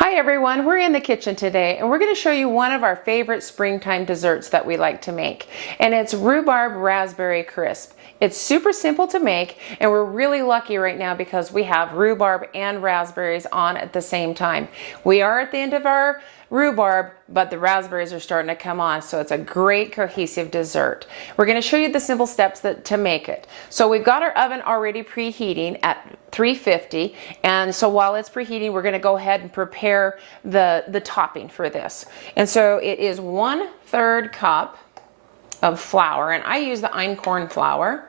Hi everyone, we're in the kitchen today and we're going to show you one of our favorite springtime desserts that we like to make, and it's rhubarb raspberry crisp. It's super simple to make and we're really lucky right now because we have rhubarb and raspberries on at the same time. We are at the end of our rhubarb, but the raspberries are starting to come on, so it's a great cohesive dessert. We're going to show you the simple steps to make it. So we've got our oven already preheating at 350, and so while it's preheating we're going to go ahead and prepare the topping for this. And so it is 1/3 cup of flour, and I use the einkorn flour.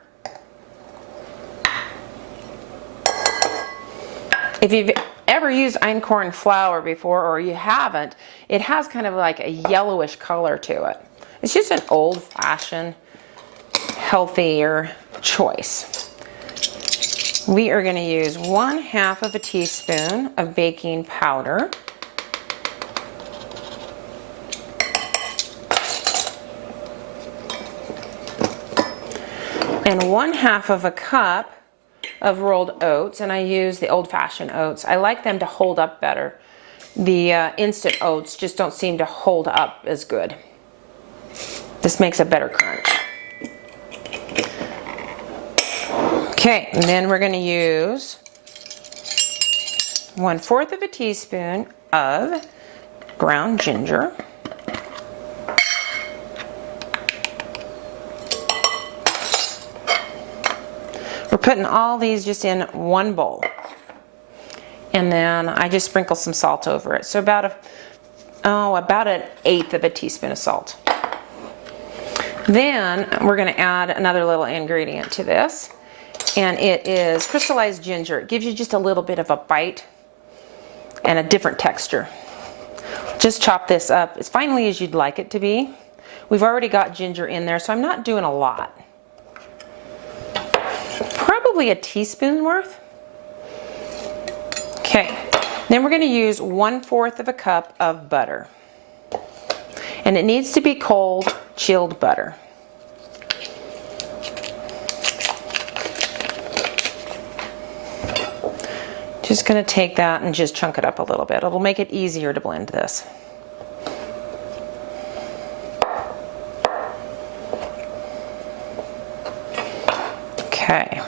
If you've ever used einkorn flour before or you haven't, it has kind of like a yellowish color to it. It's just an old-fashioned, healthier choice. We are going to use 1/2 of a teaspoon of baking powder. And 1/2 of a cup of rolled oats, and I use the old-fashioned oats. I like them to hold up better. The instant oats just don't seem to hold up as good. This makes a better crunch. Okay, and then we're going to use 1/4 of a teaspoon of ground ginger. We're putting all these just in one bowl. And then I just sprinkle some salt over it. So about 1/8 of a teaspoon of salt. Then we're going to add another little ingredient to this. And it is crystallized ginger. It gives you just a little bit of a bite and a different texture. Just chop this up as finely as you'd like it to be. We've already got ginger in there, so I'm not doing a lot. Probably a teaspoon worth. Okay, then we're going to use 1/4 of a cup of butter. And it needs to be cold, chilled butter. Just going to take that and just chunk it up a little bit. It'll make it easier to blend this. Okay.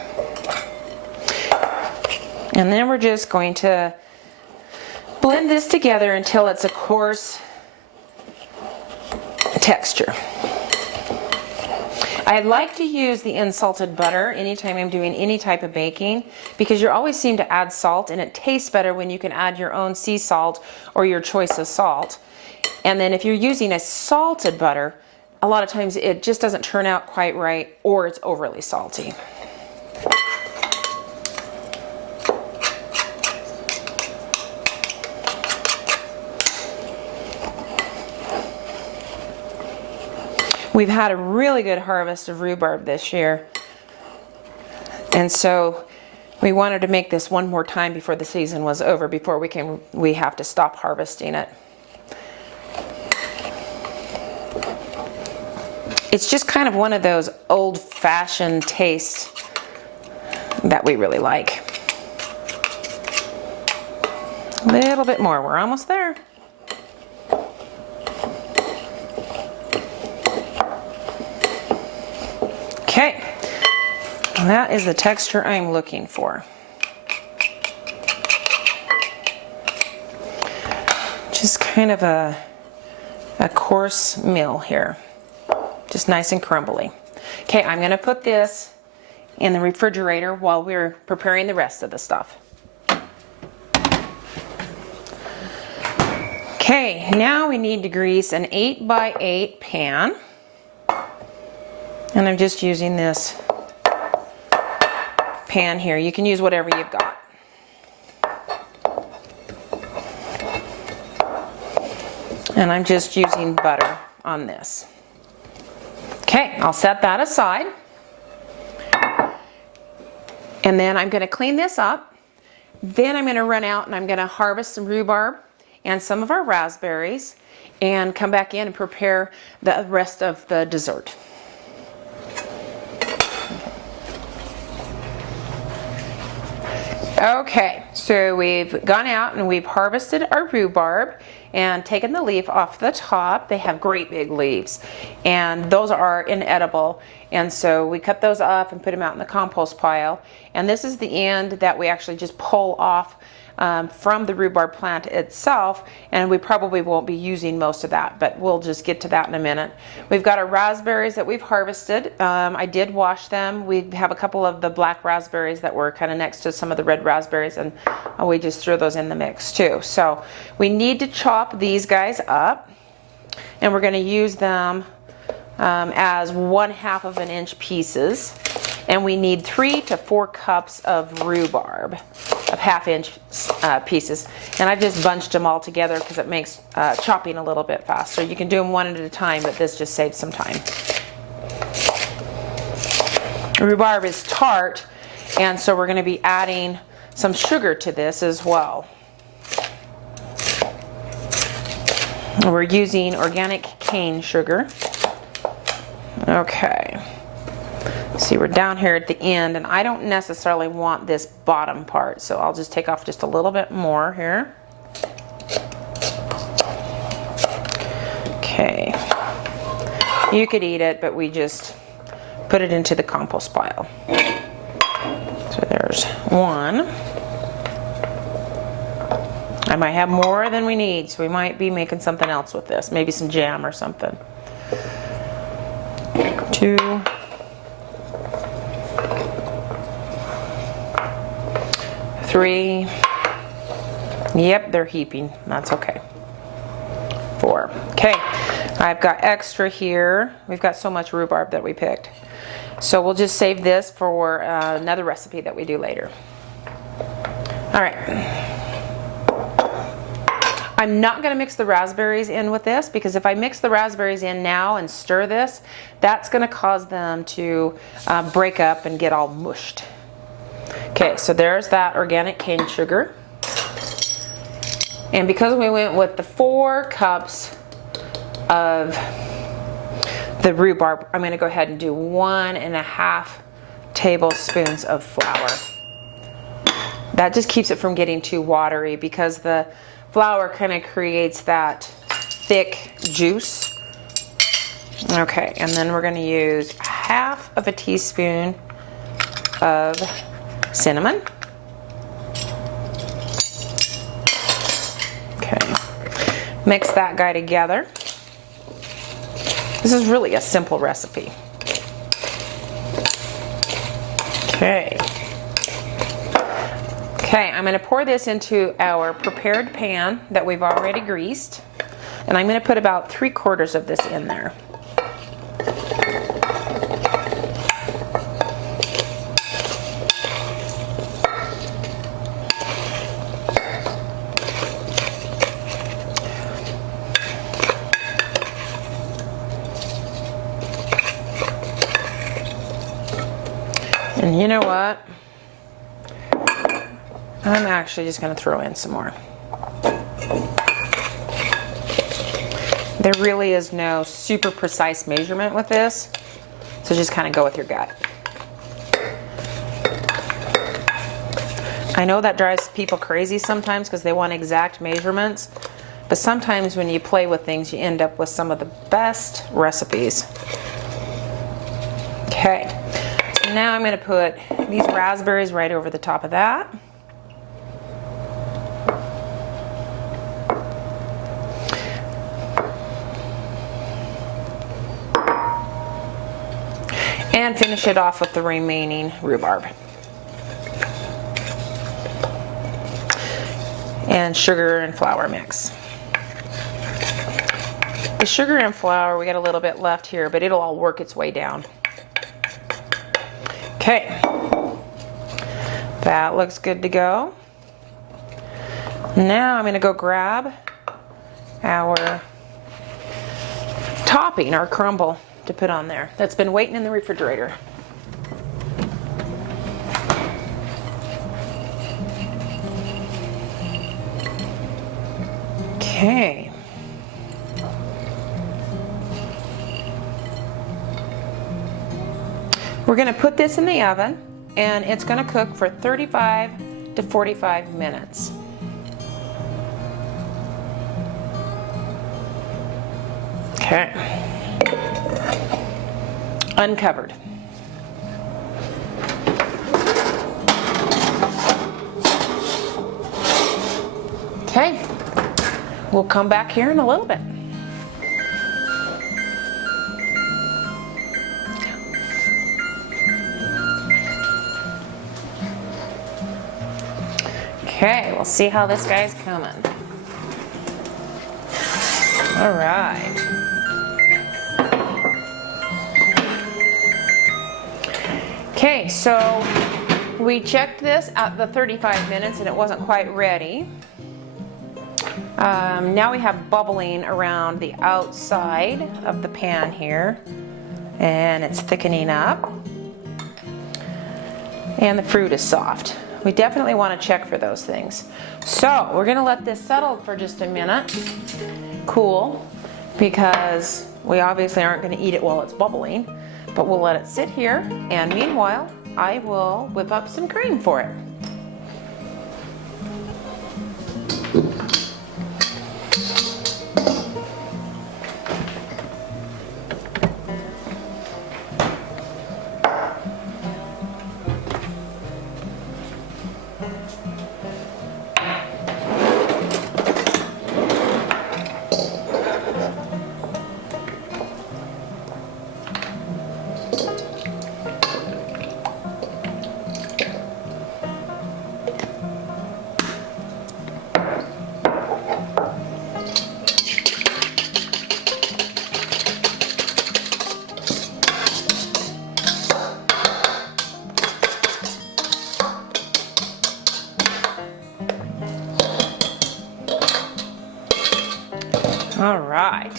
And then we're just going to blend this together until it's a coarse texture. I like to use the unsalted butter anytime I'm doing any type of baking, because you always seem to add salt and it tastes better when you can add your own sea salt or your choice of salt. And then if you're using a salted butter, a lot of times it just doesn't turn out quite right, or it's overly salty. We've had a really good harvest of rhubarb this year, and so we wanted to make this one more time before the season was over, before we have to stop harvesting it. It's just kind of one of those old-fashioned tastes that we really like. A little bit more, we're almost there. Okay, that is the texture I'm looking for. Just kind of a coarse meal here. Just nice and crumbly. Okay, I'm going to put this in the refrigerator while we're preparing the rest of the stuff. Okay, now we need to grease an 8x8 pan. And I'm just using this pan here. You can use whatever you've got. And I'm just using butter on this. Okay, I'll set that aside. And then I'm going to clean this up. Then I'm going to run out and I'm going to harvest some rhubarb and some of our raspberries and come back in and prepare the rest of the dessert. Okay, so we've gone out and we've harvested our rhubarb and taken the leaf off the top. They have great big leaves, and those are inedible. And so we cut those off and put them out in the compost pile. And this is the end that we actually just pull off from the rhubarb plant itself, and we probably won't be using most of that, but we'll just get to that in a minute. We've got our raspberries that we've harvested. I did wash them. We have a couple of the black raspberries that were kind of next to some of the red raspberries, and we just threw those in the mix too. So we need to chop these guys up, and we're going to use them as 1/2 of an inch pieces. And we need 3 to 4 cups of rhubarb, of 1/2 inch pieces. And I've just bunched them all together because it makes chopping a little bit faster. You can do them one at a time, but this just saves some time. Rhubarb is tart, and so we're going to be adding some sugar to this as well. We're using organic cane sugar. Okay. See, we're down here at the end, and I don't necessarily want this bottom part, so I'll just take off just a little bit more here. Okay. You could eat it, but we just put it into the compost pile. So there's one. I might have more than we need, so we might be making something else with this. Maybe some jam or something. 2. 3. Yep, they're heaping. That's okay. 4. Okay, I've got extra here. We've got so much rhubarb that we picked. So we'll just save this for another recipe that we do later. All right. I'm not going to mix the raspberries in with this, because if I mix the raspberries in now and stir this, that's going to cause them to break up and get all mushed. Okay, so there's that organic cane sugar. And because we went with the 4 cups of the rhubarb, I'm going to go ahead and do 1.5 tablespoons of flour. That just keeps it from getting too watery, because the flour kind of creates that thick juice. Okay, and then we're going to use 1/2 teaspoon of cinnamon. Okay, mix that guy together. This is really a simple recipe. Okay. Okay, I'm going to pour this into our prepared pan that we've already greased, and I'm going to put about 3/4 of this in there. And you know what? I'm actually just going to throw in some more. There really is no super precise measurement with this, so just kind of go with your gut. I know that drives people crazy sometimes because they want exact measurements, but sometimes when you play with things, you end up with some of the best recipes. Okay, so now I'm going to put these raspberries right over the top of that. And finish it off with the remaining rhubarb. And sugar and flour mix. The sugar and flour, we got a little bit left here, but it'll all work its way down. Okay, that looks good to go. Now I'm going to go grab our topping, our crumble, to put on there. That's been waiting in the refrigerator. Okay. We're going to put this in the oven, and it's going to cook for 35 to 45 minutes. Okay. Uncovered. Okay. We'll come back here in a little bit. Okay, we'll see how this guy's coming. All right. Okay, so we checked this at the 35 minutes and it wasn't quite ready. Now we have bubbling around the outside of the pan here, and it's thickening up, and the fruit is soft. We definitely want to check for those things. So we're going to let this settle for just a minute, cool, because we obviously aren't going to eat it while it's bubbling, but we'll let it sit here, and meanwhile I will whip up some cream for it. All right.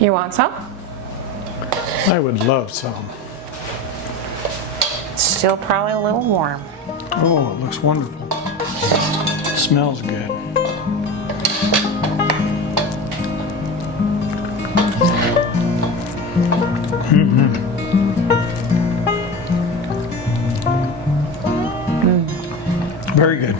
You want some? I would love some. It's still probably a little warm. Oh, it looks wonderful. Smells good. Very good.